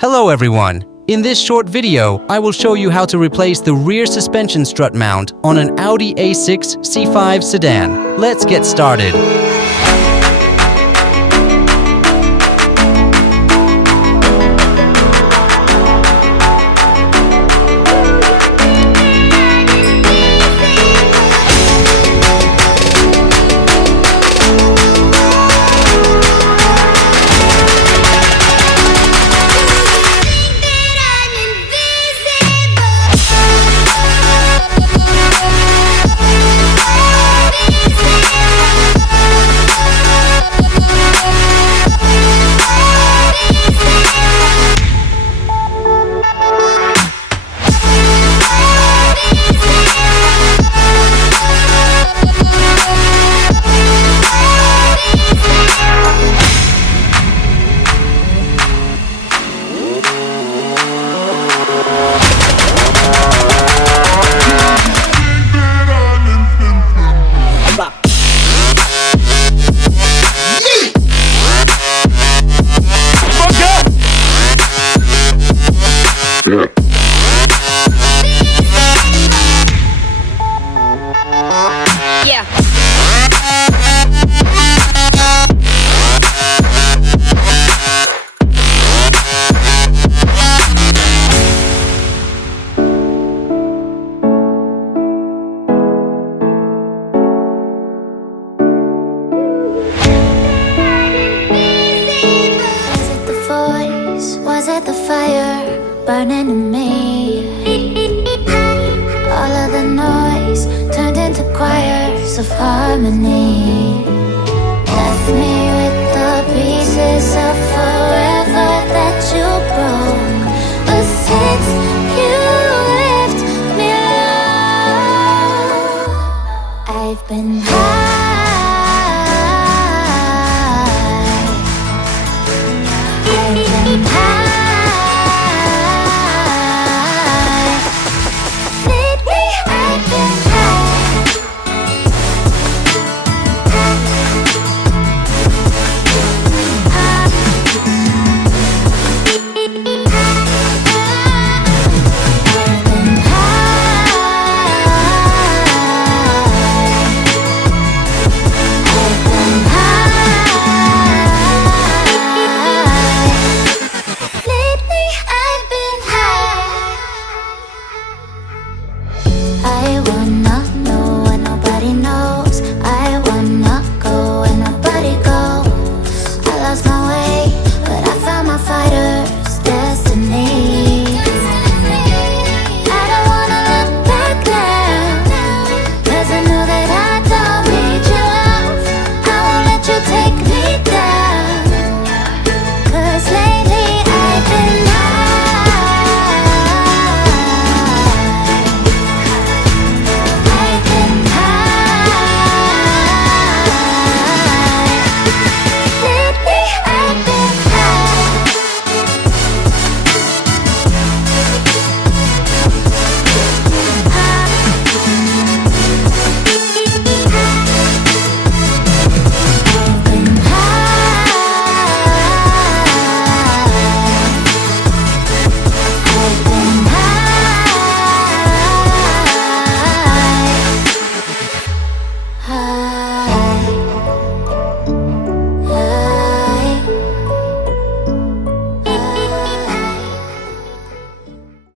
Hello everyone! In this short video, I will show you how to replace the rear suspension strut mount on an Audi A6 C5 sedan. Let's get started. Was it the fire burning in me? All of the noise turned into choirs of harmony. Left me with the pieces of forever that you broke. But since you left me alone, I've been